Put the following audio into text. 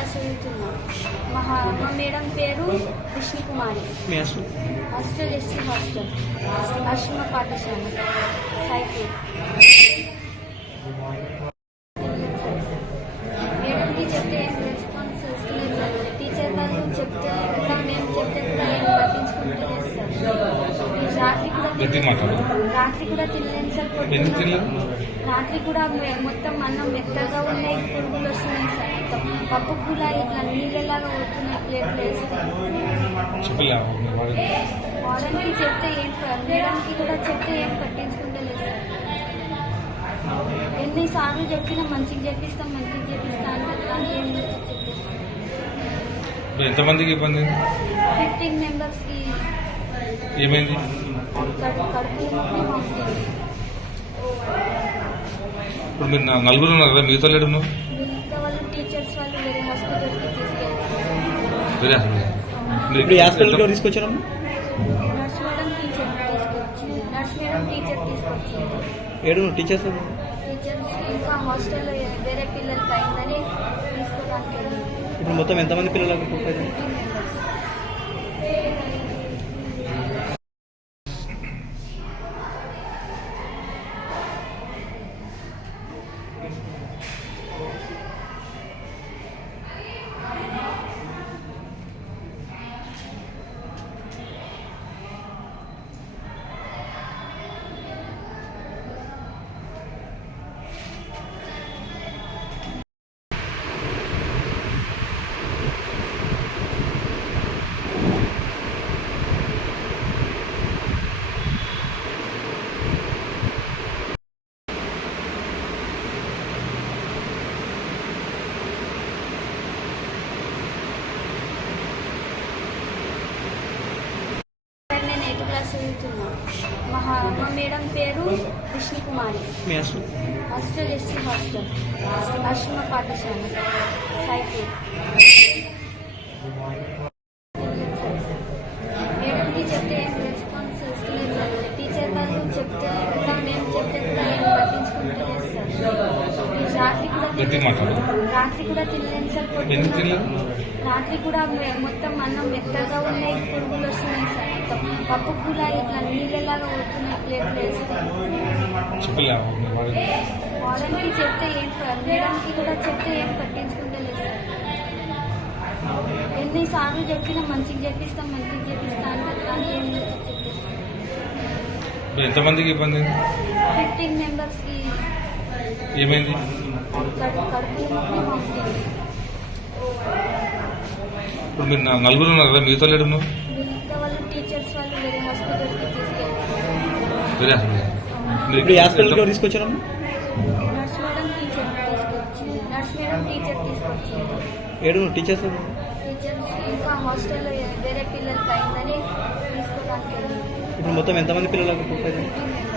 Class చదువుతున్నాం. మా madam పేరు విష్ణుకుమారి. హాస్టల్ ఎస్సీ హాస్టల్, ఆశ్రమ పాఠశాల, సాయిపూర్. మేడంకి చెప్తే ఏం రెస్పాన్స్ వస్తలేదు సార్. టీచర్ వాళ్ళు చెప్తే కూడా మేము చెప్తే కూడా ఏం పట్టించుకుంటలేదు సార్. రాత్రి కూడా తినలేను సార్. రాత్రి కూడా మొత్తం అన్నం మెత్తగా ఉన్నాయి, పురుగులు వస్తున్నాయి సార్. మొత్తం పప్పు కూడా ఇట్లా నీళ్ళలాగా పోతున్నాయి ప్లేట్లు వేసి. వారానికి చెప్తే ఏం, మేడంకి కూడా చెప్తే ఏం పట్టించుకుంటలేదు సార్. ఎన్నిసార్లు చెప్పినా మంచిగా చెప్పిస్తా అంటే కానీ ఏం చెప్పిస్తాం. ఎంతమందికి ఇబ్బంది? 15 మెంబర్స్కి ఏమైంది? కడుపులు నొప్పి, వామిటింగ్స్. ఇప్పుడు మీరు నలుగురు ఉన్నారు కదా, మిగతా లేడు? మిగతా వాళ్ళు టీచర్స్ వాళ్ళు వేరే హాస్పిటల్కి తీసుకెళ్ళారు. వేరే హాస్పిటల్ తీసుకొచ్చారు. నర్స్ మేడం టీచర్ తీసుకొచ్చింది. ఏడు టీచర్స్ ఇంకా హాస్టల్లో వేరే పిల్లలకి అయిందని తీసుకోవడానికి వెళ్ళింది. ఇప్పుడు మొత్తం ఎంతమంది పిల్లలకు? 15 మెంబర్స్. చదువుతున్నాం. మా మేడం పేరు విష్ణుకుమారి. హాస్టల్ ఎస్సీ హాస్టల్, ఆశ్రమ పాఠశాల, సాయిపూర్. మేడంకి చెప్తే ఏం రెస్పాన్స్ వస్తలేదు సార్. టీచర్ వాళ్ళు చెప్తే కూడా మేము చెప్తే కూడా ఏం పట్టించుకుంటలేదు సార్. రాత్రి కూడా తినలేను సార్. రాత్రి కూడా మొత్తం అన్నం మెత్తగా ఉన్నాయి, పురుగులు వస్తున్నాయి సార్. మొత్తం పప్పు కూడా ఇట్లా నీళ్ళలాగా పోతున్నాయి ప్లేట్లు వేసి. వారానికి చెప్తే ఏం, మేడంకి కూడా చెప్తే ఏం పట్టించుకుంటలేదు సార్. ఎన్నిసార్లు చెప్పినా మంచిగా చెప్పిస్తా అంటే కానీ ఏం చెప్పిస్తాం. ఎంతమందికి ఇబ్బంది? 15 మెంబర్స్కి ఏమైంది? కడుపులు నొప్పి, వామిటింగ్స్. ఇప్పుడు మీరు నలుగురు ఉన్నారు కదా, మిగతా లేడు? మిగతా వాళ్ళు టీచర్స్ వాళ్ళు వేరే హాస్పిటల్కి తీసుకెళ్ళారు. వేరే హాస్పిటల్ తీసుకొచ్చారు. నర్స్ మేడం టీచర్ తీసుకొచ్చింది. ఏడు టీచర్స్ ఇంకా హాస్టల్లో వేరే పిల్లలకి అయిందని తీసుకోవడానికి వెళ్ళింది. ఇప్పుడు మొత్తం ఎంతమంది పిల్లలకు? 15 మెంబర్స్.